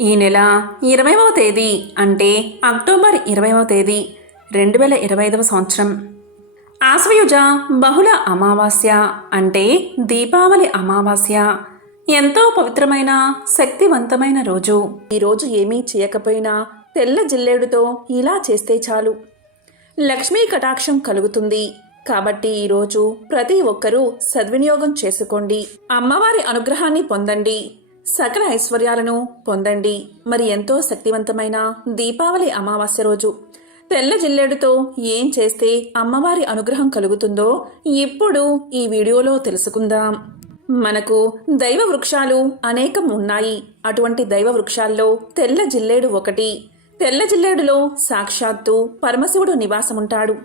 ఈ నెల ఇరవైవ తేదీ అంటే అక్టోబర్ ఇరవైవ తేదీ రెండు వేల ఇరవై ఐదవ సంవత్సరం. ఆశ్వయుజ బహుళ అమావాస్య అంటే దీపావళి అమావాస్య. ఎంతో పవిత్రమైన శక్తివంతమైన రోజు. ఈరోజు ఏమీ చేయకపోయినా తెల్ల జిల్లేడుతో ఇలా చేస్తే చాలు. లక్ష్మీ కటాక్షం కలుగుతుంది. కాబట్టి ఈరోజు ప్రతి ఒక్కరూ సద్వినియోగం చేసుకోండి. అమ్మవారి అనుగ్రహాన్ని పొందండి. సకల ఐశ్వర్యాలను పొందండి. మరి ఎంతో శక్తివంతమైన దీపావళి అమావాస్య రోజు. తెల్ల జిల్లేడుతో ఏం చేస్తే అమ్మవారి అనుగ్రహం కలుగుతుందో ఇప్పుడు ఈ వీడియోలో తెలుసుకుందాం. మనకు దైవ వృక్షాలు అనేకం ఉన్నాయి. అటువంటి దైవ వృక్షాల్లో తెల్ల జిల్లేడు ఒకటి. తెల్ల జిల్లేడులో సాక్షాత్తు పరమశివుడు నివాసముంటాడు.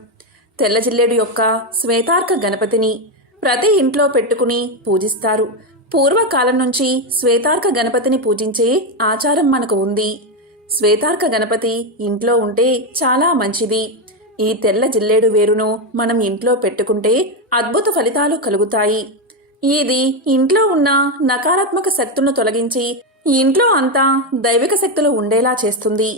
తెల్ల జిల్లేడు యొక్క శ్వేతార్క గణపతిని ప్రతి ఇంట్లో పెట్టుకుని పూజిస్తారు. పూర్వకాలం నుంచి శ్వేతార్క గణపతిని పూజించే ఆచారం మనకు ఉంది. శ్వేతార్క గణపతి ఇంట్లో ఉంటే చాలా మంచిది. ఈ తెల్ల జిల్లేడు వేరును మనం ఇంట్లో పెట్టుకుంటే అద్భుత ఫలితాలు కలుగుతాయి. ఇది ఇంట్లో ఉన్న నకారాత్మక శక్తులను తొలగించి ఇంట్లో అంతా దైవిక శక్తులు ఉండేలా చేస్తుంది.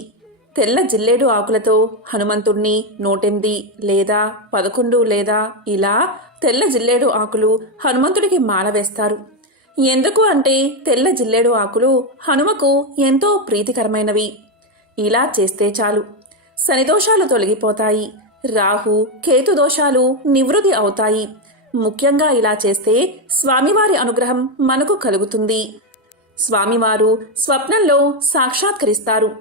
తెల్ల జిల్లేడు ఆకులతో హనుమంతుణ్ణి నూటెనిమిది లేదా పదకొండు లేదా ఇలా తెల్ల జిల్లేడు ఆకులు హనుమంతుడికి మాల వేస్తారు. ఎందుకు అంటే తెల్ల జిల్లేడు ఆకులు హనుమకు ఎంతో ప్రీతికరమైనవి. ఇలా చేస్తే చాలు. శనిదోషాలు తొలగిపోతాయి. రాహు కేతు దోషాలు నివృత్తి అవుతాయి. ముఖ్యంగా ఇలా చేస్తే స్వామివారి అనుగ్రహం మనకు కలుగుతుంది. స్వామివారు స్వప్నంలో సాక్షాత్కరిస్తారు.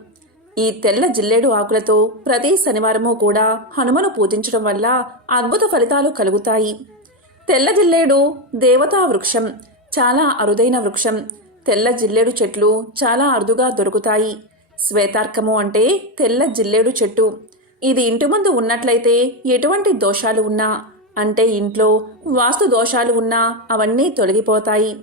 ఈ తెల్ల జిల్లేడు ఆకులతో ప్రతి శనివారము కూడా హనుమను పూజించడం వల్ల అద్భుత ఫలితాలు కలుగుతాయి. తెల్ల జిల్లేడు దేవతా వృక్షం. చాలా అరుదైన వృక్షం. తెల్ల జిల్లేడు చెట్లు చాలా అరుదుగా దొరుకుతాయి. శ్వేతార్కము అంటే తెల్ల జిల్లేడు చెట్టు. ఇది ఇంటి ముందు ఉన్నట్లయితే ఎటువంటి దోషాలు ఉన్నా అంటే ఇంట్లో వాస్తు దోషాలు ఉన్నా అవన్నీ తొలగిపోతాయి.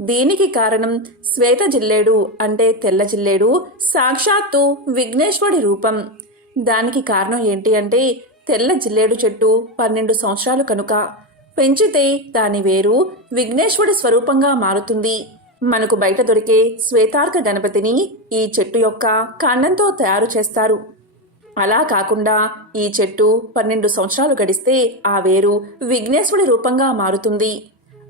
దీనికి కారణం శ్వేత జిల్లేడు అంటే తెల్ల జిల్లేడు సాక్షాత్తు విఘ్నేశ్వరుడి రూపం. దానికి కారణం ఏంటి అంటే తెల్ల జిల్లేడు చెట్టు పన్నెండు సంవత్సరాలు కనుక. పెంచితే దాని వేరు విఘ్నేశ్వరుడి స్వరూపంగా మారుతుంది. మనకు బయట దొరికే శ్వేతార్క గణపతిని ఈ చెట్టు యొక్క కాండంతో తయారు చేస్తారు. అలా కాకుండా ఈ చెట్టు పన్నెండు సంవత్సరాలు గడిస్తే ఆ వేరు విఘ్నేశ్వరుడి రూపంగా మారుతుంది.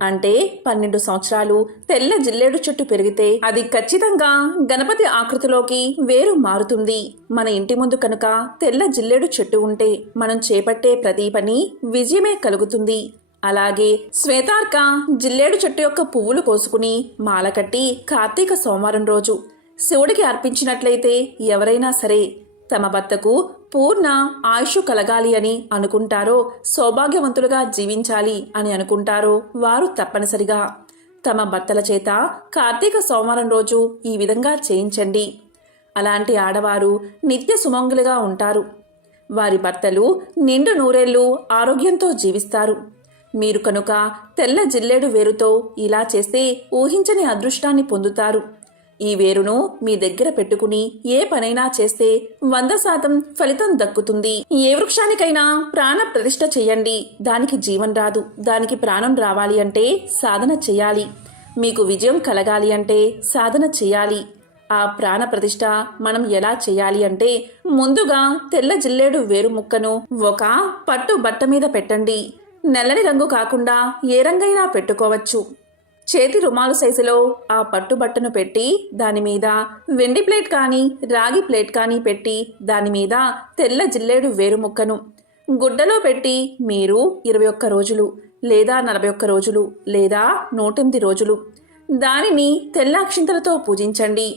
అంటే పన్నెండు సంవత్సరాలు తెల్ల జిల్లేడు చెట్టు పెరిగితే అది ఖచ్చితంగా గణపతి ఆకృతిలోకి వేరు మారుతుంది. మన ఇంటి ముందు కనుక తెల్ల జిల్లేడు చెట్టు ఉంటే మనం చేపట్టే ప్రతి పని విజయమే కలుగుతుంది. అలాగే శ్వేతార్క జిల్లేడు చెట్టు యొక్క పువ్వులు కోసుకుని మాల కట్టి కార్తీక సోమవారం రోజు శివుడికి అర్పించినట్లయితే ఎవరైనా సరే తమ భర్తకు పూర్ణ ఆయుష్ కలగాలి అని అనుకుంటారో సౌభాగ్యవంతులుగా జీవించాలి అని అనుకుంటారో వారు తప్పనిసరిగా తమ భర్తల చేత కార్తీక సోమవారం రోజు ఈ విధంగా చేయించండి. అలాంటి ఆడవారు నిత్య సుమంగులుగా ఉంటారు. వారి భర్తలు నిండు నూరేళ్ళు ఆరోగ్యంతో జీవిస్తారు. మీరు కనుక తెల్ల జిల్లేడు వేరుతో ఇలా చేస్తే ఊహించని అదృష్టాన్ని పొందుతారు. ఈ వేరును మీ దగ్గర పెట్టుకుని ఏ పనైనా చేస్తే వంద శాతం ఫలితం దక్కుతుంది. ఏ వృక్షానికైనా ప్రాణ ప్రతిష్ట చేయండి. దానికి జీవన్ రాదు. దానికి ప్రాణం రావాలి అంటే సాధన చేయాలి. మీకు విజయం కలగాలి అంటే సాధన చేయాలి. ఆ ప్రాణ ప్రతిష్ట మనం ఎలా చేయాలి అంటే ముందుగా తెల్ల జిల్లేడు వేరు ముక్కను ఒక పట్టు బట్ట మీద పెట్టండి. నల్లని రంగు కాకుండా ఏ రంగైనా పెట్టుకోవచ్చు. చేతి రుమాలు సైజులో ఆ పట్టుబట్టను పెట్టి దాని మీద వెండి ప్లేట్ కానీ రాగి ప్లేట్ కానీ పెట్టి దాని మీద తెల్ల జిల్లేడు వేరు ముక్కను. గుడ్డలో పెట్టి మీరు ఇరవై ఒక్క రోజులు లేదా నలభై ఒక్క రోజులు లేదా నూటెనిమిది రోజులు దానిని తెల్ల అక్షింతలతో పూజించండి.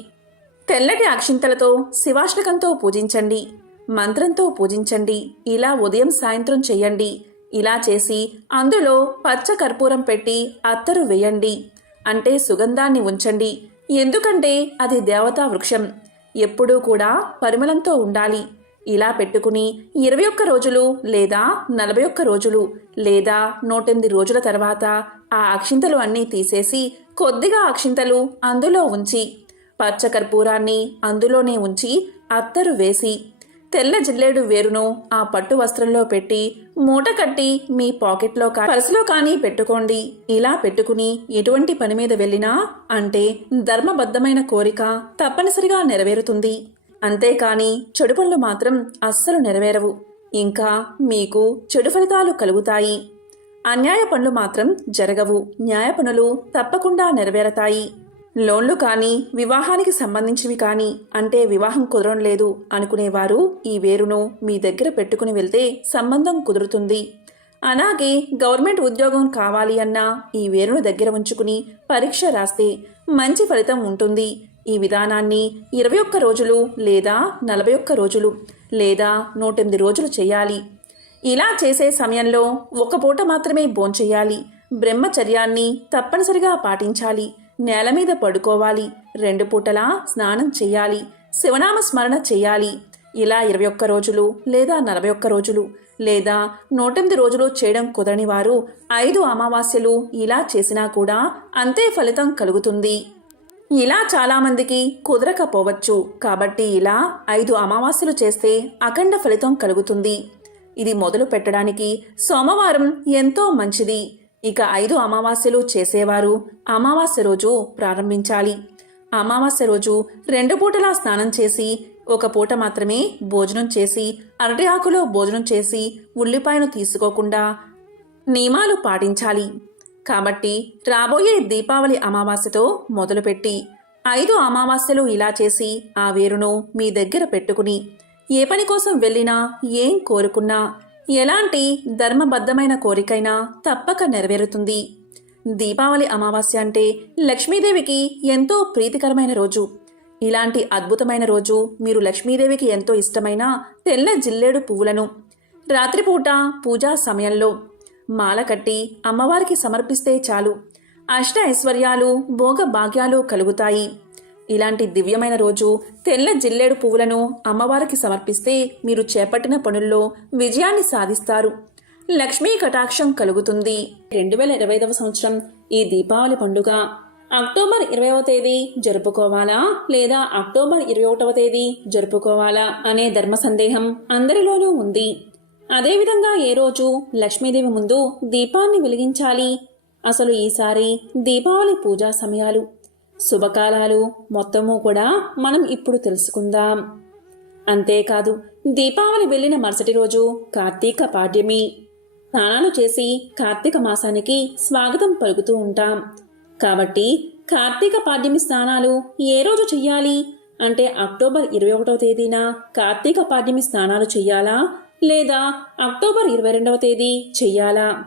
తెల్లటి అక్షింతలతో శివాష్టకంతో పూజించండి. మంత్రంతో పూజించండి. ఇలా ఉదయం సాయంత్రం చేయండి. ఇలా చేసి అందులో పచ్చ కర్పూరం పెట్టి అత్తరు వేయండి. అంటే సుగంధాన్ని ఉంచండి. ఎందుకంటే అది దేవతా వృక్షం. ఎప్పుడూ కూడా పరిమళంతో ఉండాలి. ఇలా పెట్టుకుని ఇరవై ఒక్క రోజులు లేదా నలభై ఒక్క రోజులు లేదా నూటెనిమిది రోజుల తర్వాత ఆ అక్షింతలు అన్నీ తీసేసి కొద్దిగా అక్షింతలు అందులో ఉంచి పచ్చ కర్పూరాన్ని అందులోనే ఉంచి అత్తరు వేసి తెల్ల జిల్లేడు వేరును ఆ పట్టు వస్త్రంలో పెట్టి మూట కట్టి మీ పాకెట్లో కా పర్సులో కానీ పెట్టుకోండి. ఇలా పెట్టుకుని ఎటువంటి పని మీద వెళ్ళినా అంటే ధర్మబద్ధమైన కోరిక తప్పనిసరిగా నెరవేరుతుంది. అంతేకాని చెడు పనులు మాత్రం అస్సలు నెరవేరవు. ఇంకా మీకు చెడు ఫలితాలు కలుగుతాయి. అన్యాయ పనులు మాత్రం జరగవు. న్యాయ పనులు తప్పకుండా నెరవేరతాయి. లోన్లు కానీ వివాహానికి సంబంధించివి కానీ అంటే వివాహం కుదరడం లేదు అనుకునేవారు ఈ వేరును మీ దగ్గర పెట్టుకుని వెళ్తే సంబంధం కుదురుతుంది. అలాగే గవర్నమెంట్ ఉద్యోగం కావాలి అన్నా ఈ వేరును దగ్గర ఉంచుకుని పరీక్ష రాస్తే మంచి ఫలితం ఉంటుంది. ఈ విధానాన్ని ఇరవై ఒక్క రోజులు లేదా నలభై ఒక్క రోజులు లేదా నూటెనిమిది రోజులు చేయాలి. ఇలా చేసే సమయంలో ఒక పూట మాత్రమే భోంచేయాలి. బ్రహ్మచర్యాన్ని తప్పనిసరిగా పాటించాలి. నేల మీద పడుకోవాలి. రెండు పూటలా స్నానం చేయాలి. శివనామ స్మరణ చేయాలి. ఇలా ఇరవై ఒక్క రోజులు లేదా నలభై ఒక్క రోజులు లేదా నూటెనిమిది రోజులు చేయడం కుదరని వారు ఐదు అమావాస్యలు ఇలా చేసినా కూడా అంతే ఫలితం కలుగుతుంది. ఇలా చాలామందికి కుదరకపోవచ్చు. కాబట్టి ఇలా ఐదు అమావాస్యలు చేస్తే అఖండ ఫలితం కలుగుతుంది. ఇది మొదలు పెట్టడానికి సోమవారం ఎంతో మంచిది. ఇక ఐదు అమావాస్యలు చేసేవారు. అమావాస్య రోజు ప్రారంభించాలి. అమావాస్య రోజు రెండు పూటలా స్నానం చేసి ఒక పూట మాత్రమే భోజనం చేసి అరటి ఆకులో భోజనం చేసి ఉల్లిపాయను తీసుకోకుండా నియమాలు పాటించాలి. కాబట్టి రాబోయే దీపావళి అమావాస్యతో మొదలుపెట్టి ఐదు అమావాస్యలు ఇలా చేసి ఆ వేరును మీ దగ్గర పెట్టుకుని ఏ పని కోసం వెళ్ళినా ఏం కోరుకున్నా ఎలాంటి ధర్మబద్ధమైన కోరికైనా తప్పక నెరవేరుతుంది. దీపావళి అమావాస్య అంటే లక్ష్మీదేవికి ఎంతో ప్రీతికరమైన రోజు. ఇలాంటి అద్భుతమైన రోజు మీరు లక్ష్మీదేవికి ఎంతో ఇష్టమైన తెల్ల జిల్లేడు పువ్వులను రాత్రిపూట పూజా సమయంలో మాల కట్టి అమ్మవారికి సమర్పిస్తే చాలు. అష్ట ఐశ్వర్యాలు భోగ భాగ్యాలు కలుగుతాయి. ఇలాంటి దివ్యమైన రోజు తెల్ల జిల్లేడు పువ్వులను అమ్మవారికి సమర్పిస్తే మీరు చేపట్టిన పనుల్లో విజయాన్ని సాధిస్తారు. లక్ష్మీ కటాక్షం కలుగుతుంది. రెండు వేల ఇరవై ఐదవ సంవత్సరం ఈ దీపావళి పండుగ. అక్టోబర్ ఇరవైవ తేదీ జరుపుకోవాలా లేదా అక్టోబర్ ఇరవై ఒకటవ తేదీ జరుపుకోవాలా అనే ధర్మ సందేహం అందరిలోనూ ఉంది. అదేవిధంగా ఏ రోజు లక్ష్మీదేవి ముందు దీపాన్ని వెలిగించాలి? అసలు ఈసారి దీపావళి పూజా సమయాలు శుభకాలాలు మొత్తము కూడా మనం ఇప్పుడు తెలుసుకుందాం. అంతేకాదు దీపావళి వెళ్ళిన మరుసటి రోజు కార్తీక పాడ్యమి. స్నానాలు చేసి కార్తీక మాసానికి స్వాగతం పలుకుతూ ఉంటాం. కాబట్టి కార్తీక పాడ్యమి స్నానాలు ఏ రోజు చెయ్యాలి? అంటే అక్టోబర్ ఇరవై ఒకటవ తేదీన కార్తీక పాడ్యమి స్నానాలు చెయ్యాలా? లేదా అక్టోబర్ ఇరవై రెండవ తేదీ చెయ్యాలా?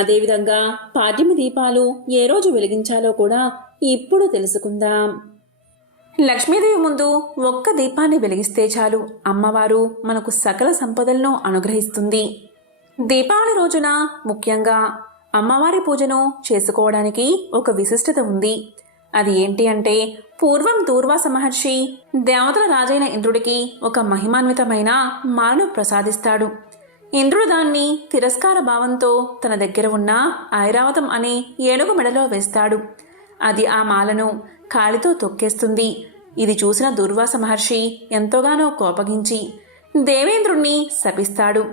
అదేవిధంగా పాడ్యమి దీపాలు ఏ రోజు వెలిగించాలో కూడా ఇప్పుడు తెలుసుకుందాం. లక్ష్మీదేవి ముందు ఒక్క దీపాన్ని వెలిగిస్తే చాలు. అమ్మవారు మనకు సకల సంపదలను అనుగ్రహిస్తుంది. దీపావళి రోజున ముఖ్యంగా అమ్మవారి పూజను చేసుకోవడానికి ఒక విశిష్టత ఉంది. అది ఏంటి అంటే పూర్వం దూర్వాస మహర్షి దేవతల రాజైన ఇంద్రుడికి ఒక మహిమాన్వితమైన మాలను ప్రసాదిస్తాడు. ఇంద్రుడు దాన్ని తిరస్కార భావంతో తన దగ్గర ఉన్న ఐరావతం అనే ఏనుగు మెడలో వేస్తాడు. అది ఆ మాలను కాలితో తొక్కేస్తుంది. ఇది చూసిన దుర్వాస మహర్షి ఎంతోగానో కోపగించి దేవేంద్రుణ్ణి శపిస్తాడు.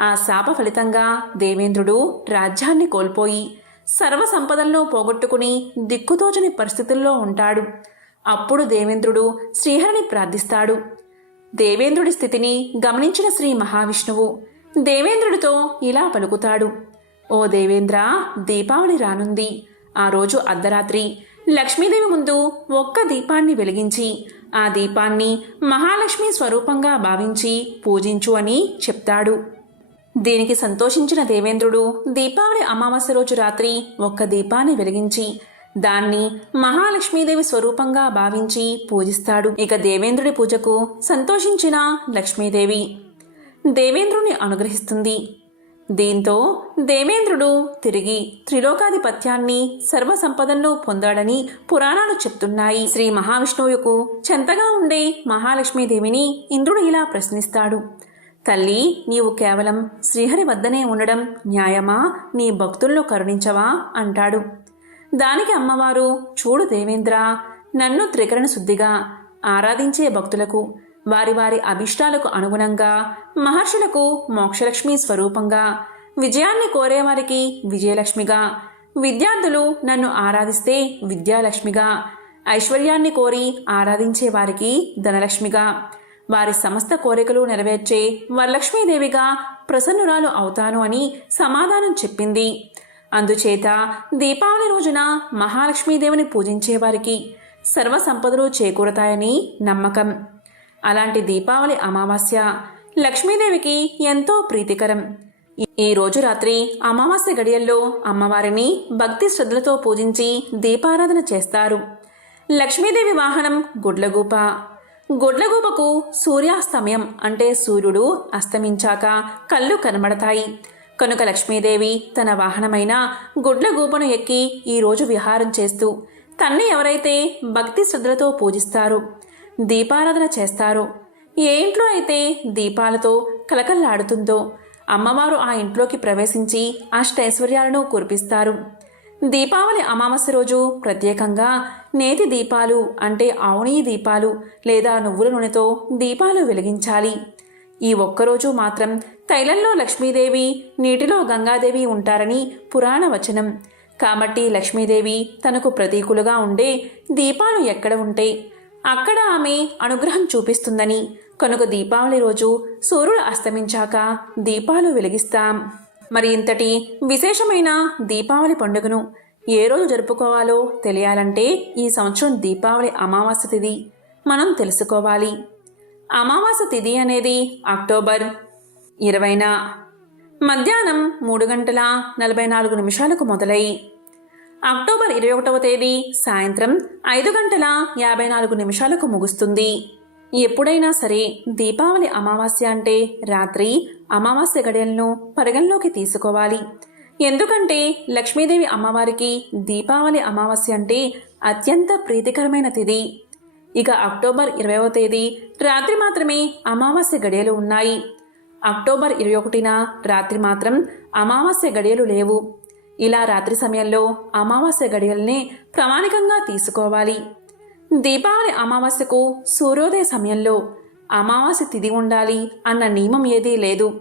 ఆ శాప ఫలితంగా దేవేంద్రుడు రాజ్యాన్ని కోల్పోయి సర్వ సంపదలను పోగొట్టుకుని దిక్కుతోచని పరిస్థితుల్లో ఉంటాడు. అప్పుడు దేవేంద్రుడు శ్రీహరిని ప్రార్థిస్తాడు. దేవేంద్రుడి స్థితిని గమనించిన శ్రీ మహావిష్ణువు దేవేంద్రుడితో ఇలా పలుకుతాడు. ఓ దేవేంద్ర దీపావళి రానుంది. ఆ రోజు అర్ధరాత్రి. లక్ష్మీదేవి ముందు ఒక్క దీపాన్ని వెలిగించి ఆ దీపాన్ని మహాలక్ష్మి స్వరూపంగా భావించి పూజించు అని చెప్తాడు. దీనికి సంతోషించిన దేవేంద్రుడు దీపావళి అమావాస్య రోజు రాత్రి ఒక్క దీపాన్ని వెలిగించి దాన్ని మహాలక్ష్మీదేవి స్వరూపంగా భావించి పూజిస్తాడు. ఇక దేవేంద్రుడి పూజకు సంతోషించిన లక్ష్మీదేవి దేవేంద్రుని అనుగ్రహిస్తుంది. దీంతో దేవేంద్రుడు తిరిగి త్రిలోకాధిపత్యాన్ని సర్వ పొందాడని పురాణాలు చెప్తున్నాయి. శ్రీ మహావిష్ణువుకు చెంతగా ఉండే మహాలక్ష్మీదేవిని ఇంద్రుడు ఇలా ప్రశ్నిస్తాడు. తల్లి నీవు కేవలం శ్రీహరి వద్దనే ఉండడం న్యాయమా? నీ భక్తుల్లో కరుణించవా? అంటాడు. దానికి అమ్మవారు చూడు దేవేంద్ర నన్ను త్రికరణ శుద్ధిగా ఆరాధించే భక్తులకు వారి వారి అభిష్టాలకు అనుగుణంగా మహర్షులకు మోక్షలక్ష్మి స్వరూపంగా విజయాన్ని కోరేవారికి విజయలక్ష్మిగా విద్యార్థులు నన్ను ఆరాధిస్తే విద్యాలక్ష్మిగా ఐశ్వర్యాన్ని కోరి ఆరాధించే వారికి ధనలక్ష్మిగా వారి సమస్త కోరికలు నెరవేర్చే వరలక్ష్మీదేవిగా ప్రసన్నురాలు అవుతాను అని సమాధానం చెప్పింది. అందుచేత దీపావళి రోజున మహాలక్ష్మీదేవిని పూజించేవారికి సర్వ సంపదలు చేకూరతాయని నమ్మకం. అలాంటి దీపావళి అమావాస్య లక్ష్మీదేవికి ఎంతో ప్రీతికరం. ఈ రోజు రాత్రి అమావాస్య గడియల్లో అమ్మవారిని భక్తి శ్రద్ధలతో పూజించి దీపారాధన చేస్తారు. లక్ష్మీదేవి వాహనం గుడ్లగూప. గుడ్లగూపకు సూర్యాస్తమయం అంటే సూర్యుడు అస్తమించాక కళ్ళు కనబడతాయి. కనుక లక్ష్మీదేవి తన వాహనమైన గుడ్లగూపను ఎక్కి ఈరోజు విహారం చేస్తూ తన్ని ఎవరైతే భక్తి శ్రద్ధలతో పూజిస్తారు దీపారాధన చేస్తారు. ఏ ఇంట్లో అయితే దీపాలతో కలకల్లాడుతుందో అమ్మవారు ఆ ఇంట్లోకి ప్రవేశించి అష్టైశ్వర్యాలను కురిపిస్తారు. దీపావళి అమావాస్య రోజు ప్రత్యేకంగా నేతి దీపాలు అంటే ఆవునీ దీపాలు లేదా నువ్వుల నూనెతో దీపాలు వెలిగించాలి. ఈ ఒక్కరోజు మాత్రం తైలంలో లక్ష్మీదేవి నీటిలో గంగాదేవి ఉంటారని పురాణ వచనం. కాబట్టి లక్ష్మీదేవి తనకు ప్రతీకులుగా ఉండే దీపాలు ఎక్కడ ఉంటే అక్కడ ఆమె అనుగ్రహం చూపిస్తుందని. కనుక దీపావళి రోజు సూర్యుడు అస్తమించాక దీపాలు వెలిగిస్తాం. మరి ఇంతటి విశేషమైన దీపావళి పండుగను ఏ రోజు జరుపుకోవాలో తెలియాలంటే ఈ సంవత్సరం దీపావళి అమావాస్య తిథి మనం తెలుసుకోవాలి. అమావాస్య తిథి అనేది అక్టోబర్ ఇరవైన. మధ్యాహ్నం మూడు గంటల నలభై నాలుగు నిమిషాలకు మొదలై అక్టోబర్ ఇరవై ఒకటవ తేదీ సాయంత్రం ఐదు గంటల యాభై నాలుగు నిమిషాలకు ముగుస్తుంది. ఎప్పుడైనా సరే దీపావళి అమావాస్య అంటే రాత్రి అమావాస్య గడియలను పరిగణలోకి తీసుకోవాలి. ఎందుకంటే లక్ష్మీదేవి అమ్మవారికి దీపావళి అమావాస్య అంటే అత్యంత ప్రీతికరమైన తిథి. ఇక అక్టోబర్ ఇరవైవ తేదీ రాత్రి మాత్రమే అమావాస్య గడియలు ఉన్నాయి. అక్టోబర్ ఇరవై ఒకటిన రాత్రి మాత్రం అమావాస్య గడియలు లేవు. ఇలా రాత్రి సమయంలో అమావాస్య గడియల్ని ప్రామాణికంగా తీసుకోవాలి. దీపావళి అమావాస్యకు సూర్యోదయ సమయంలో అమావాస్య తిది ఉండాలి అన్న నియమం ఏదీ లేదు.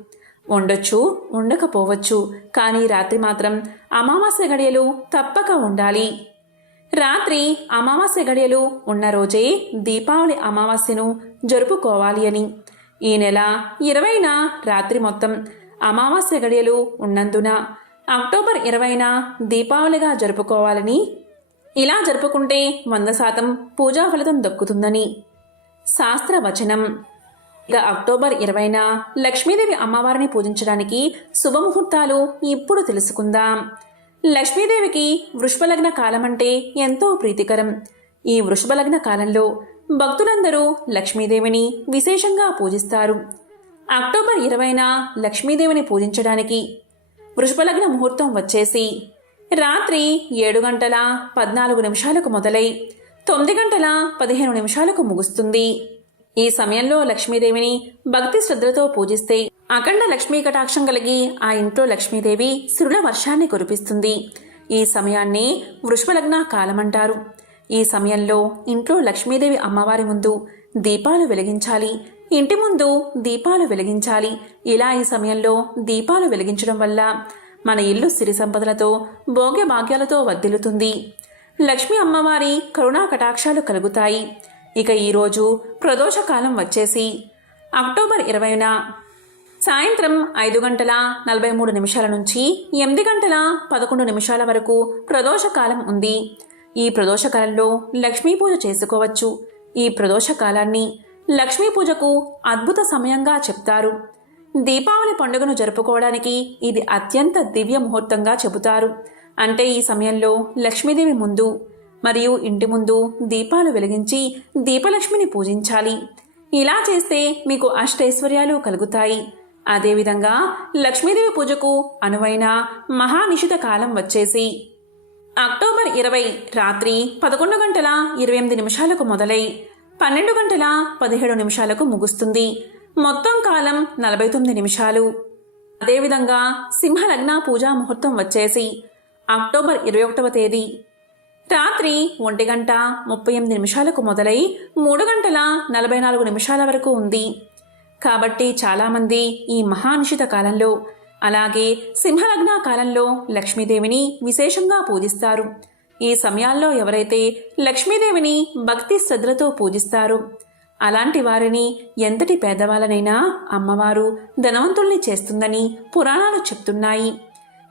ఉండొచ్చు ఉండకపోవచ్చు కానీ రాత్రి మాత్రం అమావాస్య గడియలు తప్పక ఉండాలి. రాత్రి అమావాస్య గడియలు ఉన్న రోజే దీపావళి అమావాస్యను జరుపుకోవాలి అని. ఈ నెల ఇరవైన రాత్రి మొత్తం అమావాస్య గడియలు ఉన్నందున అక్టోబర్ ఇరవైన దీపావళిగా జరుపుకోవాలని. ఇలా జరుపుకుంటే వంద శాతం పూజా ఫలితం దక్కుతుందని. శాస్త్రవచనం. ఇక అక్టోబర్ ఇరవైన లక్ష్మీదేవి అమ్మవారిని పూజించడానికి శుభముహూర్తాలు ఇప్పుడు తెలుసుకుందాం. లక్ష్మీదేవికి వృషభలగ్న కాలం అంటే ఎంతో ప్రీతికరం. ఈ వృషభలగ్న కాలంలో భక్తులందరూ లక్ష్మీదేవిని విశేషంగా పూజిస్తారు. అక్టోబర్ ఇరవైన లక్ష్మీదేవిని పూజించడానికి వృషభలగ్న ముహూర్తం వచ్చేసి. రాత్రి ఏడు గంటల పద్నాలుగు నిమిషాలకు మొదలై తొమ్మిది గంటల పదిహేను నిమిషాలకు ముగుస్తుంది. ఈ సమయంలో లక్ష్మీదేవిని భక్తి శ్రద్ధలతో పూజిస్తే అఖండ లక్ష్మీ కటాక్షం కలిగి ఆ ఇంట్లో లక్ష్మీదేవి సిరుల వర్షాన్ని కురిపిస్తుంది. ఈ సమయాన్ని వృషభలగ్న కాలమంటారు. ఈ సమయంలో ఇంట్లో లక్ష్మీదేవి అమ్మవారి ముందు దీపాలు వెలిగించాలి. ఇంటి ముందు దీపాలు వెలిగించాలి. ఇలా ఈ సమయంలో దీపాలు వెలిగించడం వల్ల మన ఇల్లు సిరి సంపదలతో భోగ్య భాగ్యాలతో వర్ధిల్లుతుంది. లక్ష్మీ అమ్మవారి కరుణా కటాక్షాలు కలుగుతాయి. ఇక ఈరోజు ప్రదోషకాలం వచ్చేసి. అక్టోబర్ ఇరవైన సాయంత్రం ఐదు గంటల నలభై మూడు నిమిషాల నుంచి ఎనిమిది గంటల పదకొండు నిమిషాల వరకు ప్రదోషకాలం ఉంది. ఈ ప్రదోషకాలంలో లక్ష్మీ పూజ చేసుకోవచ్చు. ఈ ప్రదోషకాలాన్ని లక్ష్మీ పూజకు అద్భుత సమయంగా చెప్తారు. దీపావళి పండుగను జరుపుకోవడానికి ఇది అత్యంత దివ్య ముహూర్తంగా చెబుతారు. అంటే ఈ సమయంలో లక్ష్మీదేవి ముందు మరియు ఇంటి ముందు దీపాలు వెలిగించి దీపలక్ష్మిని పూజించాలి. ఇలా చేస్తే మీకు అష్టైశ్వర్యాలు కలుగుతాయి. అదేవిధంగా లక్ష్మీదేవి పూజకు అనువైన మహానిషిత కాలం వచ్చేసి అక్టోబర్ ఇరవై రాత్రి పదకొండు గంటల ఇరవై ఎనిమిది నిమిషాలకు మొదలై పన్నెండు గంటల పదిహేడు నిమిషాలకు ముగుస్తుంది. మొత్తం కాలం నలభై తొమ్మిది నిమిషాలు. అదేవిధంగా సింహలగ్న పూజా ముహూర్తం వచ్చేసి అక్టోబర్ ఇరవై ఒకటవ తేదీ. రాత్రి ఒంటి గంట ముప్పై ఎనిమిది నిమిషాలకు మొదలై మూడు గంటల నలభై నాలుగు నిమిషాల వరకు ఉంది. కాబట్టి చాలామంది ఈ మహానిషిత కాలంలో అలాగే సింహలగ్న కాలంలో లక్ష్మీదేవిని విశేషంగా పూజిస్తారు. ఈ సమయాల్లో ఎవరైతే లక్ష్మీదేవిని భక్తి శ్రద్ధలతో పూజిస్తారు అలాంటి వారిని ఎంతటి పేదవాళ్ళనైనా అమ్మవారు ధనవంతుల్ని చేస్తుందని పురాణాలు చెప్తున్నాయి.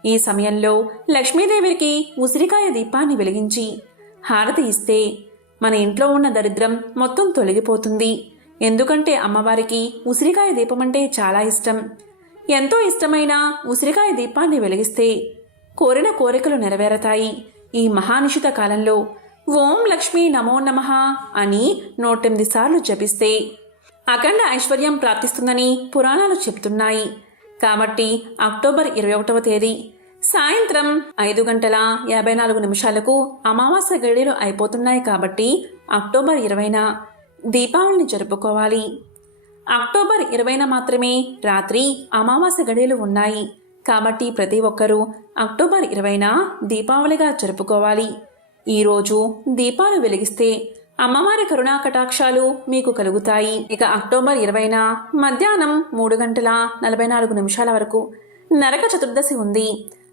ఈ సమయంలో లక్ష్మీదేవికి ఉసిరికాయ దీపాన్ని వెలిగించి హారతి ఇస్తే మన ఇంట్లో ఉన్న దరిద్రం మొత్తం తొలగిపోతుంది. ఎందుకంటే అమ్మవారికి ఉసిరికాయ దీపం అంటే చాలా ఇష్టం. ఎంతో ఇష్టమైన ఉసిరికాయ దీపాన్ని వెలిగిస్తే కోరిన కోరికలు నెరవేరతాయి. ఈ మహానిషిత కాలంలో ఓం లక్ష్మీ నమో నమః అని నూటెనిమిది సార్లు జపిస్తే అఖండ ఐశ్వర్యం ప్రాప్తిస్తుందని పురాణాలు చెప్తున్నాయి. కాబట్టి అక్టోబర్ ఇరవై ఒకటవ తేదీ సాయంత్రం ఐదు గంటల యాభై నాలుగు నిమిషాలకు అమావాస్య గడియలు అయిపోతున్నాయి కాబట్టి అక్టోబర్ ఇరవైన దీపావళిని జరుపుకోవాలి. అక్టోబర్ ఇరవైన మాత్రమే రాత్రి అమావాస్య గడియలు ఉన్నాయి. కాబట్టి ప్రతి ఒక్కరూ అక్టోబర్ ఇరవైన దీపావళిగా జరుపుకోవాలి. ఈరోజు దీపాలు వెలిగిస్తే అమ్మవారి కరుణా కటాక్షాలు మీకు కలుగుతాయి. ఇక అక్టోబర్ ఇరవైన మధ్యాహ్నం మూడు గంటల నలభై నాలుగు నిమిషాల వరకు నరక చతుర్దశి ఉంది.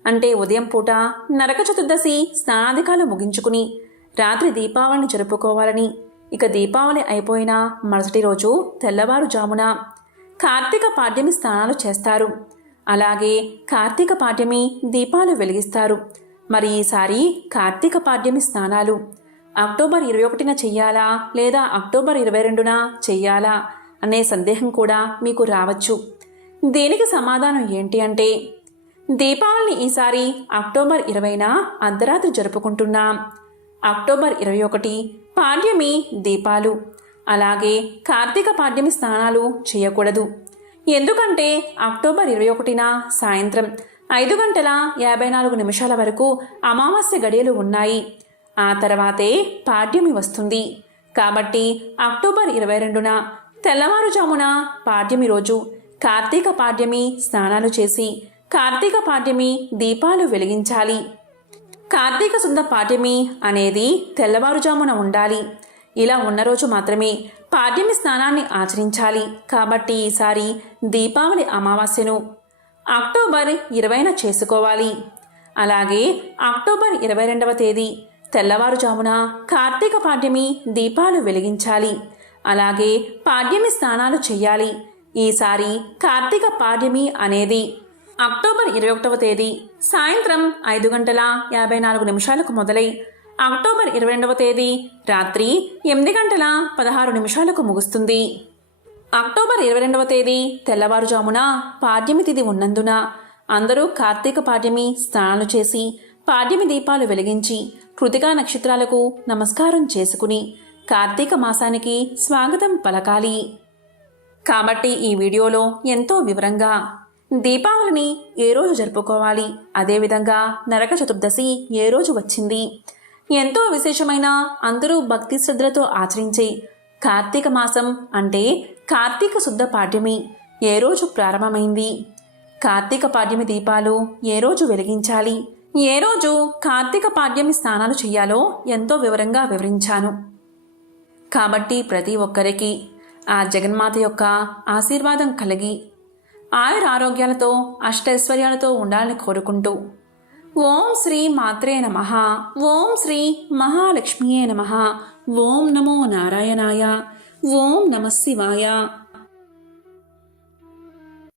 అంటే ఉదయం పూట నరక చతుర్దశి స్నానాధికాలు ముగించుకుని రాత్రి దీపావళిని జరుపుకోవాలని ఇక దీపావళి అయిపోయిన మరుసటి రోజు తెల్లవారుజామున కార్తీక పాడ్యమి స్నానాలు చేస్తారు. అలాగే కార్తీక పాడ్యమి దీపాలు వెలిగిస్తారు. మరి ఈసారి కార్తీక పాడ్యమి స్నానాలు. అక్టోబర్ ఇరవై ఒకటిన చెయ్యాలా లేదా అక్టోబర్ ఇరవై రెండున చెయ్యాలా అనే సందేహం కూడా మీకు రావచ్చు. దీనికి సమాధానం ఏంటి అంటే దీపావళిని ఈసారి అక్టోబర్ ఇరవైన అర్ధరాత్రి జరుపుకుంటున్నాం. అక్టోబర్ ఇరవై ఒకటి పాడ్యమి దీపాలు. అలాగే కార్తీక పాడ్యమి స్నానాలు చేయకూడదు. ఎందుకంటే అక్టోబర్ ఇరవై ఒకటిన సాయంత్రం ఐదు గంటల యాభై నాలుగు నిమిషాల వరకు అమావాస్య గడియలు ఉన్నాయి. ఆ తర్వాతే పాడ్యమి వస్తుంది. కాబట్టి అక్టోబర్ ఇరవై రెండున తెల్లవారుజామున పాడ్యమి రోజు కార్తీక పాడ్యమి స్నానాలు చేసి కార్తీక పాడ్యమి దీపాలు వెలిగించాలి. కార్తీక శుద్ధ పాడ్యమి అనేది తెల్లవారుజామున ఉండాలి. ఇలా ఉన్న రోజు మాత్రమే పాడ్యమి స్నానాన్ని ఆచరించాలి. కాబట్టి ఈసారి దీపావళి అమావాస్యను అక్టోబర్ ఇరవైన చేసుకోవాలి. అలాగే అక్టోబర్ ఇరవై రెండవ తేదీ తెల్లవారుజామున కార్తీక పాడ్యమి దీపాలు వెలిగించాలి. అలాగే పాడ్యమి స్నానాలు చేయాలి. ఈసారి కార్తీక పాడ్యమి అనేది అక్టోబర్ ఇరవై ఒకటవ తేదీ సాయంత్రం ఐదు గంటల యాభై నాలుగు నిమిషాలకు మొదలై అక్టోబర్ ఇరవై రెండవ తేదీ రాత్రి ఎనిమిది గంటల పదహారు నిమిషాలకు ముగుస్తుంది. అక్టోబర్ ఇరవై రెండవ తేదీ తెల్లవారుజామున పాడ్యమి తిథి ఉన్నందున అందరూ కార్తీక పాడ్యమి స్నానాలు చేసి పాడ్యమి దీపాలు వెలిగించి కృతికా నక్షత్రాలకు నమస్కారం చేసుకుని కార్తీక మాసానికి స్వాగతం పలకాలి. కాబట్టి ఈ వీడియోలో ఎంతో వివరంగా దీపావళిని ఏ రోజు జరుపుకోవాలి? అదేవిధంగా నరక చతుర్దశి ఏ రోజు వచ్చింది? ఎంతో విశేషమైన అందరూ భక్తి శ్రద్ధలతో ఆచరించే కార్తీక మాసం అంటే కార్తీక శుద్ధ పాడ్యమి. ఏ రోజు ప్రారంభమైంది? కార్తీక పాడ్యమి దీపాలు ఏ రోజు వెలిగించాలి? ఏ రోజు కార్తీక పాడ్యమి స్నానాలు చేయాలో ఎంతో వివరంగా వివరించాను. కాబట్టి ప్రతి ఒక్కరికి ఆ జగన్మాత యొక్క ఆశీర్వాదం కలిగి ఆయుర ఆరోగ్యాలతో అష్టైశ్వర్యాలతో ఉండాలని కోరుకుంటూ ఓం శ్రీ మాత్రే నమ. ఓం శ్రీ మహాలక్ష్మియే నమ. ఓం నమో నారాయణాయ. ఓం నమ శివాయ.